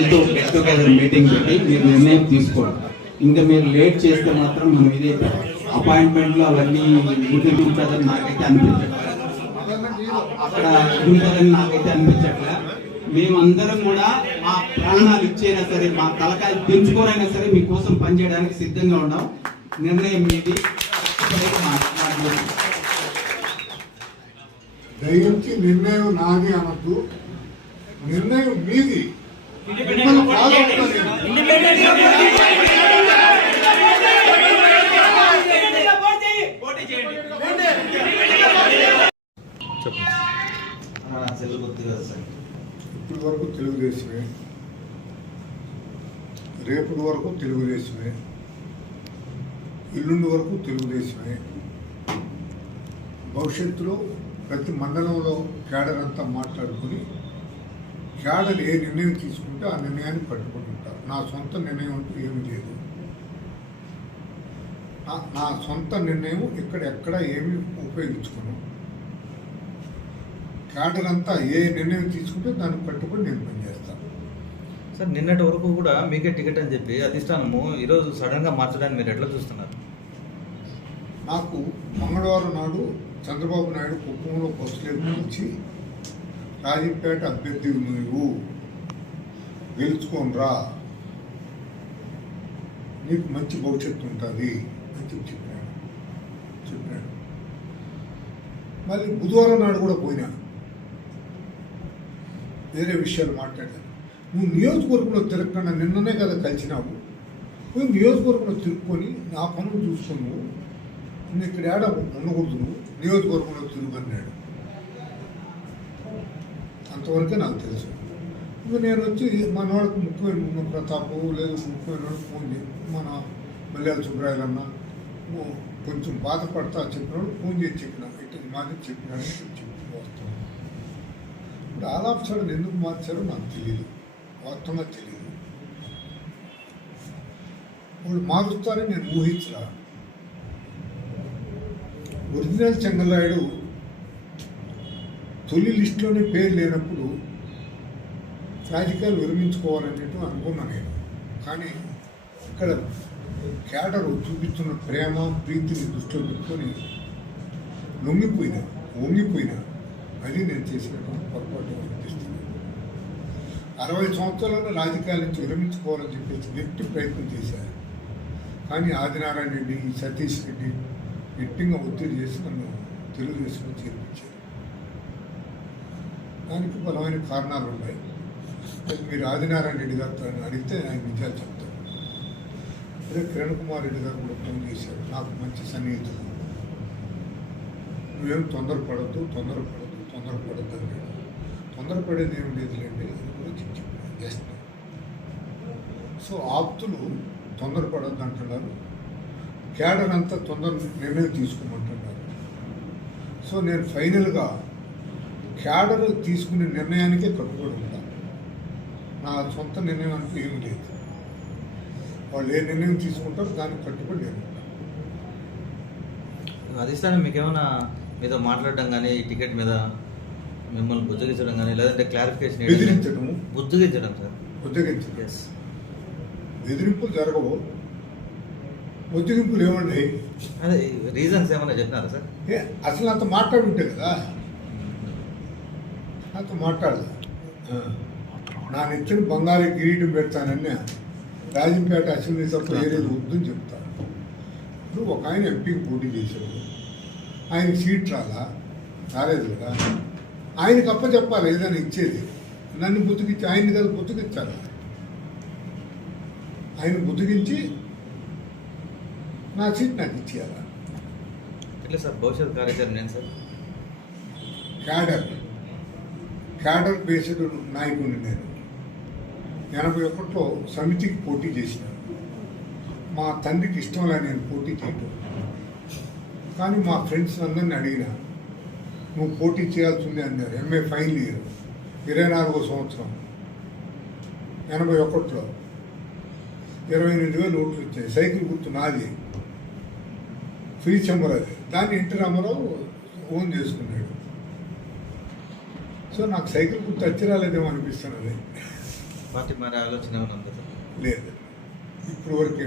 మందితో get together meeting పెట్టి మీరు నిర్ణయం తీసుకోండి. ఇంకా మీరు లేట్ చేస్తే మాత్రం మనం ఇది అపాయింట్మెంట్లో అవన్నీ గుర్తించదని నాకైతే అనిపించట్లేదు. అక్కడ ఉంటుందని నాకైతే అనిపించట్లే మేమందరం కూడా మా ప్రాణాలు ఇచ్చైనా సరే మా తలకాయలు పెంచుకోరైనా సరే మీకోసం పనిచేయడానికి సిద్ధంగా ఉన్నాం. నిర్ణయం మీది. మాట్లాడలేదు దయించి నిర్ణయం నాది అనద్దు. నిర్ణయం మీది. మిమ్మల్ని ఇప్పటి వరకు తెలుగుదేశమే. రేపటి వరకు తెలుగుదేశమే. ఎల్లుండి వరకు తెలుగుదేశమే. భవిష్యత్తులో ప్రతి మండలంలో కేడర్ అంతా మాట్లాడుకుని క్యాడర్ ఏ నిర్ణయం తీసుకుంటే ఆ నిర్ణయాన్ని పట్టుకుని ఉంటారు నా సొంత నిర్ణయం అంటూ ఏమీ లేదు. నా- సొంత నిర్ణయం ఇక్కడ ఎక్కడ ఏమీ ఉపయోగించుకోను. క్యాడర్ అంతా ఏ నిర్ణయం తీసుకుంటే దాన్ని పట్టుకొని నేను పనిచేస్తాను సార్ నిన్నటి వరకు కూడా మీకే టికెట్ అని చెప్పి అధిష్టానము ఈరోజు సడన్గా మార్చడానికి మీరు ఎట్లా చూస్తున్నారు? నాకు మంగళవారం నాడు చంద్రబాబు నాయుడు కుప్పంలో బస్సులు వచ్చి కాజీపేట అభ్యర్థి నువ్వు. గెలుచుకోనరా. నీకు మంచి భవిష్యత్తు ఉంటుంది అని చెప్పి చెప్పాడు చెప్పాడు మళ్ళీ బుధవారం నాడు కూడా పోయినా. వేరే విషయాలు మాట్లాడాను. నువ్వు నియోజకవర్గంలో తిరగకుండా నిన్ననే కదా కలిసినావు. నువ్వు నియోజకవర్గంలో తిరుక్కొని నా పనులు చూసుకుని నువ్వు నువ్వు ఇక్కడ ఏడ ఉండకూడదు నువ్వు నియోజకవర్గంలో తిరుగు అన్నాడు అంతవరకే నాకు తెలుసు. ఇంకా నేను వచ్చి మన వాళ్ళకి ముఖ్యమైన ప్రతాపు లేదు ముఖ్యమైన వాళ్ళకి ఫోన్ చేసి మన మల్యాల సుబ్రాయలన్న కొంచెం బాధపడతా చెప్పినప్పుడు ఫోన్ చేసి చెప్పిన. ఇటు మాది చెప్పినాడని చెప్పి వస్తాను. ఇప్పుడు ఆల్ ఆఫ్ ఎందుకు మార్చారో నాకు తెలియదు వాస్తవంగా తెలియదు వాళ్ళు మారుస్తారని నేను ఊహించరా ఒరిజినల్ చెంగల్రాయుడు తొలి లిస్టులోనే పేరు లేనప్పుడు రాజకీయాలు విరమించుకోవాలనేట్టు అనుకున్నా నేను. కానీ ఇక్కడ క్యాడరు చూపిస్తున్న ప్రేమ ప్రీతిని దృష్టిలో పెట్టుకొని లొంగిపోయినా వంగిపోయినా అది నేను చేసినటువంటి పొరపాటు అనిపిస్తుంది. అరవై సంవత్సరాలలో రాజకీయాల నుంచి విరమించుకోవాలని చెప్పేసి గట్టి ప్రయత్నం చేశారు. కానీ ఆదినారాయణ రెడ్డి సతీష్ రెడ్డి గట్టిగా ఒత్తిడి చేసి నన్ను తెలుగుదేశంలో చేర్పించారు. దానికి బలమైన కారణాలు ఉన్నాయి మీరు ఆదినారాయణ రెడ్డి గారితో అడిగితే ఆయన నిజాలు చెప్తారు. అదే కిరణ్ కుమార్ రెడ్డి గారు కూడా ఫోన్ చేశారు. నాకు మంచి సన్నిహితులు. నువ్వేం తొందరపడద్దు తొందరపడద్దు తొందరపడద్దు అన్నాడు తొందరపడేది ఏమి లేదులేండి అని కూడా చెప్పాను జస్ట్ సో ఆప్తులు తొందరపడద్దు అంటున్నారు. క్యాడర్ అంతా తొందర నిర్ణయం తీసుకోమంటున్నారు. సో నేను ఫైనల్గా క్యాడర్ తీసుకునే నిర్ణయానికే కట్టుబడి ఉంటా నా సొంత నిర్ణయం అంటూ ఏమీ లేదు. వాళ్ళు ఏ నిర్ణయం తీసుకుంటారో దానికి కట్టుబడి నేను ఉంటా. అధిష్టానం మీకు ఏమైనా మీతో మాట్లాడడం కానీ ఈ టికెట్ మీద మిమ్మల్ని బుజ్జగించడం కానీ లేదంటే క్లారిఫికేషన్ బెదిరించడము. బుజ్జగించడం సార్. బుద్ధగించడం ఎస్ బెదిరింపులు జరగవు. బుద్ధిగింపులు ఏమండి అదే రీజన్స్ ఏమైనా చెప్పినారా సార్? అసలు అంత మాట్లాడుంటే కదా. అంత మాట్లాడదు నా నెత్తిన బంగారు కిరీటం పెడతానని రాజంపేట అసెంబ్లీ తప్ప ఏరేది వద్దని చెప్తాను ఇప్పుడు ఒక ఆయన ఎంపీకి పోటీ చేశాడు. ఆయన సీట్ రాలా? రాలేదు కదా. ఆయనకి అప్ప చెప్పాలి ఏదైనా ఇచ్చేది. నన్ను బుద్ధికిచ్చి ఆయన్ని కదా బుద్ధికిచ్చాలి. ఆయన బుద్ధికించి నా సీట్ నాకు ఇచ్చేయాలా? ఎట్లా సార్? భవిష్యత్ కార్యాచరణ సార్? క్యాడర్. క్యాడర్ బేస్డ్ నాయకుడిని నేను. ఎనభై ఒకటిలో సమితికి పోటీ చేసిన. మా తండ్రికి ఇష్టం లే నేను పోటీ చేయటం. కానీ మా ఫ్రెండ్స్ అందరిని అడిగిన నువ్వు పోటీ చేయాల్సిందే అన్నారు. ఎంఏ ఫైనల్ ఇయర్ ఇరవై నాలుగో సంవత్సరం. ఎనభై ఒకటిలో ఇరవై ఎనిమిది వేలు ఓట్లు వచ్చాయి సైకిల్ గుర్తు నాది. ఫ్రీ చెంబర్ అది దాన్ని ఎన్టీ రామారావు ఓన్ చేసుకున్నాడు. సో నాకు సైకిల్ గుర్తు వచ్చి రాలేదేమో అనిపిస్తున్నది. పార్టీ మారే ఆలోచన లేదు. ఇప్పుడు వరకు